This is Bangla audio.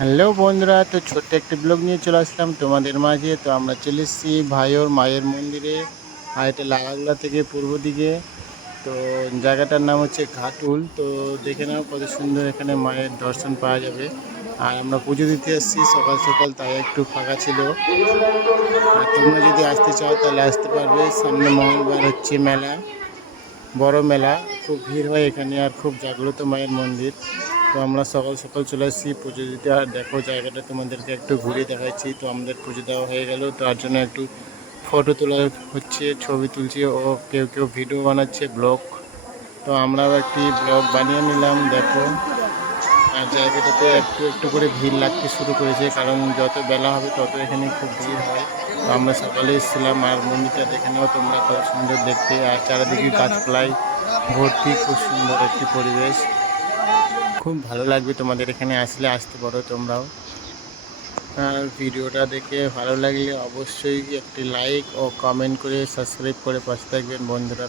হ্যালো বন্ধুরা, তো ছোট্ট একটি ব্লগ নিয়ে চলে আসলাম তোমাদের মাঝে। তো আমরা চলে এসেছি ভাইয়ের মায়ের মন্দিরে আর এটা লাগাগোলা থেকে পূর্ব দিকে। তো জায়গাটার নাম হচ্ছে ঘাটুল। তো দেখে নাও কত সুন্দর এখানে মায়ের দর্শন পাওয়া যাবে। আর আমরা পুজো দিতে এসেছি সকাল সকাল, তাই একটু ফাঁকা ছিল। আর তোমরা যদি আসতে চাও, তাহলে আসতে পারবে। সামনে মঙ্গলবার হচ্ছে মেলা, বড় মেলা। খুব ভিড় হয় এখানে আর খুব জাগ্রত মায়ের মন্দির। তো আমরা সকাল সকাল চলে আসছি। পুজো দিতে আর দেখো জায়গাটা তোমাদেরকে একটু ঘুরে দেখাচ্ছি। তো আমাদের পুজো দেওয়া হয়ে গেল। তার জন্য একটু ফটো তোলা হচ্ছে, ছবি তুলছি ও কেউ কেউ ভিডিও বানাচ্ছে ব্লগ তো আমরাও একটি ব্লগ বানিয়ে নিলাম, দেখো। আর জায়গাটাতে একটু একটু করে ভিড় লাগতে শুরু করেছে, কারণ যত বেলা হবে তত এখানে খুব ভিড় হয়। তো আমরা সকালে এসেছিলাম আর মন্দিরটা দেখে নাও তোমরা কত সুন্দর দেখতে। আর চারিদিকে গাছপালায় ভর্তি, খুব সুন্দর একটি পরিবেশ। খুব ভালো লাগবে তোমাদের এখানে আসলে আসতে পারো তোমরাও। আর ভিডিওটা দেখে ভালো লাগলে অবশ্যই একটি লাইক ও কমেন্ট করে সাবস্ক্রাইব করে পাশে থাকবেন বন্ধুরা।